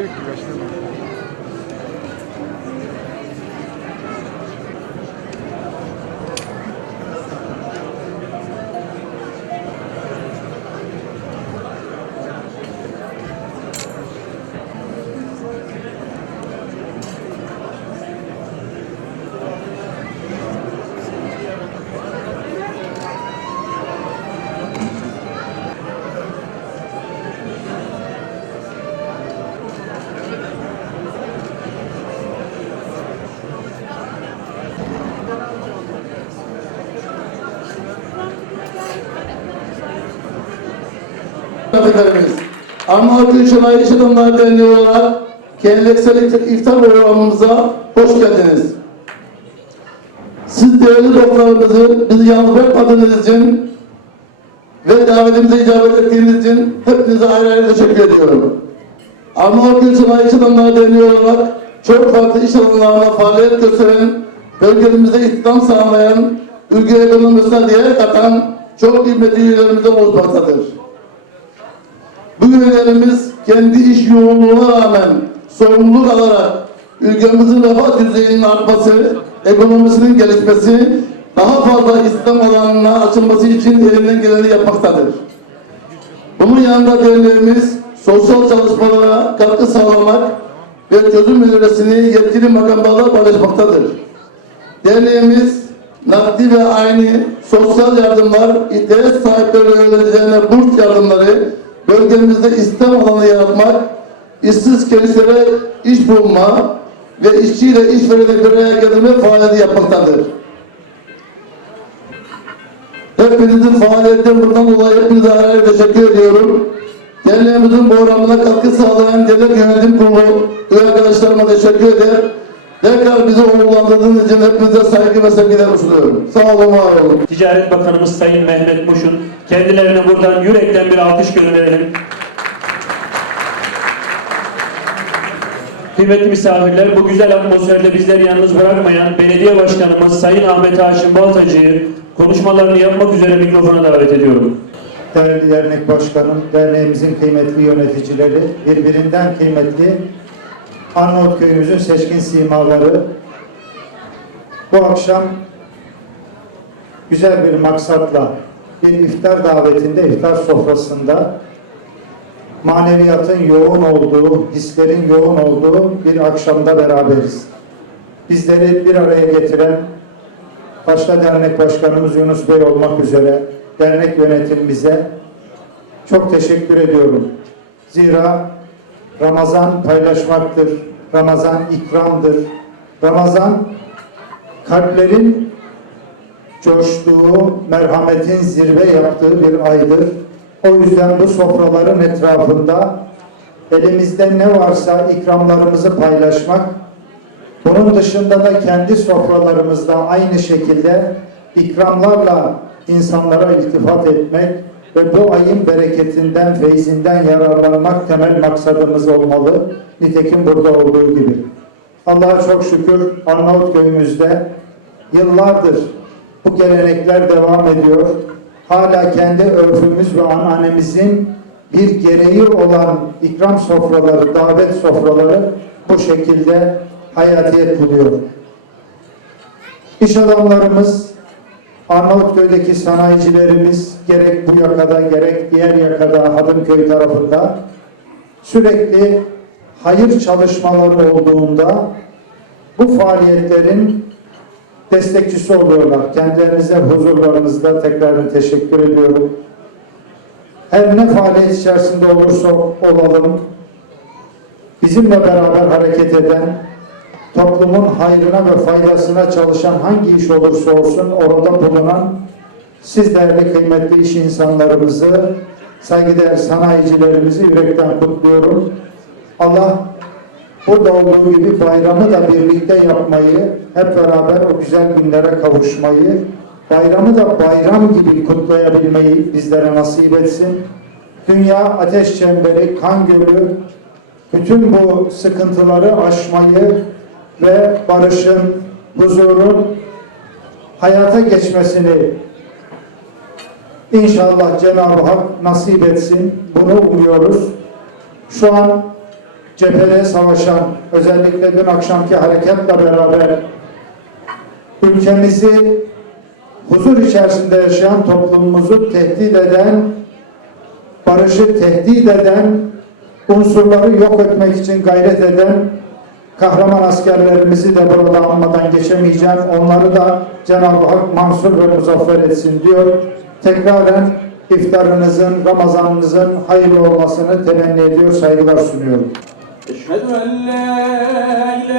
şey yok Misafirlerimiz, Arnavut Gülşenay İş Adamları Derneği olarak geleneksel iftar programımıza hoş geldiniz. Siz değerli dostlarımızı bizi yalnız bırakmadığınız için ve davetimize icabet ettiğiniz için hepinize ayrı ayrı teşekkür ediyorum. Arnavut Gülşenay İş Adamları Derneği olarak çok farklı iş alanlarına faaliyet gösteren, bölgemizde istihdam sağlayan, ülke ekonomisine değer katan çok kıymetli üyelerimizden oluşmaktadır. Bu üyelerimiz kendi iş yoğunluğuna rağmen sorumluluk alarak ülkemizin refah düzeyinin artması, ekonomisinin gelişmesi, daha fazla istihdam alanına açılması için elinden geleni yapmaktadır. Bunun yanında derneğimiz sosyal çalışmalara katkı sağlamak ve çözüm önerisini yetkili makamlarla paylaşmaktadır. Derneğimiz nakdi ve aynı sosyal yardımlar, ihtiyaç sahipleri öğrencilerine burs yardımları, bölgemizde istihdam alanı yaratmak, işsiz gençlere iş bulma ve işçiyle işvereni bir araya getirme faaliyeti yapmaktadır. Hepinizin faaliyetten bundan dolayı hepinize ayrı ayrı teşekkür ediyorum. Derneğimizin programına katkı sağlayan Devlet Yönetim Kurulu üye arkadaşlarıma teşekkür eder. Tekrar bizi onurlandırdığınız için hepinize saygı ve sevgiler sunuyorum. Sağ olun, var olun. Ticaret Bakanımız Sayın Mehmet Muş'un kendilerine buradan yürekten bir alkış gönderelim. Kıymetli misafirler, bu güzel atmosferde bizleri yalnız bırakmayan Belediye Başkanımız Sayın Ahmet Haşim Baltacı'yı konuşmalarını yapmak üzere mikrofona davet ediyorum. Değerli dernek başkanım, derneğimizin kıymetli yöneticileri, birbirinden kıymetli Arnavut köyümüzün seçkin simaları bu akşam güzel bir maksatla bir iftar davetinde, iftar sofrasında maneviyatın yoğun olduğu, hislerin yoğun olduğu bir akşamda beraberiz. Bizleri bir araya getiren başta dernek başkanımız Yunus Bey olmak üzere dernek yönetimimize çok teşekkür ediyorum. Zira Ramazan paylaşmaktır. Ramazan ikramdır. Ramazan kalplerin coştuğu, merhametin zirve yaptığı bir aydır. O yüzden bu sofraların etrafında elimizde ne varsa ikramlarımızı paylaşmak, bunun dışında da kendi sofralarımızda aynı şekilde ikramlarla insanlara iltifat etmek ve bu ayın bereketinden, feyzinden yararlanmak temel maksadımız olmalı. Nitekim burada olduğu gibi. Allah'a çok şükür Arnavut köyümüzde yıllardır bu gelenekler devam ediyor. Hala kendi örfümüz ve ananemizin bir gereği olan ikram sofraları, davet sofraları bu şekilde hayatiyet buluyor. İş adamlarımız, Arnavutköy'deki sanayicilerimiz gerek bu yakada gerek diğer yakada Hadımköy tarafında sürekli hayır çalışmaları olduğunda bu faaliyetlerin destekçisi oluyorlar. Kendilerinize huzurlarınızda tekrar teşekkür ediyorum. Her ne faaliyet içerisinde olursa olalım, bizimle beraber hareket eden, toplumun hayrına ve faydasına çalışan hangi iş olursa olsun orada bulunan siz değerli kıymetli iş insanlarımızı, saygıdeğer sanayicilerimizi yürekten kutluyorum. Allah burada olduğu gibi bayramı da birlikte yapmayı, hep beraber o güzel günlere kavuşmayı, bayramı da bayram gibi kutlayabilmeyi bizlere nasip etsin. Dünya ateş çemberi, kan gölü, bütün bu sıkıntıları aşmayı ve barışın, huzurun hayata geçmesini inşallah Cenab-ı Hak nasip etsin. Bunu umuyoruz. Şu an cephede savaşan, özellikle dün akşamki hareketle beraber ülkemizi huzur içerisinde yaşayan toplumumuzu tehdit eden, barışı tehdit eden, unsurları yok etmek için gayret eden kahraman askerlerimizi de burada anmadan geçemeyeceğim. Onları da Cenab-ı Hak mansur ve muzaffer etsin diyor. Tekraren iftarınızın, Ramazanınızın hayırlı olmasını temenni ediyor, saygılar sunuyorum. Eşhedü en la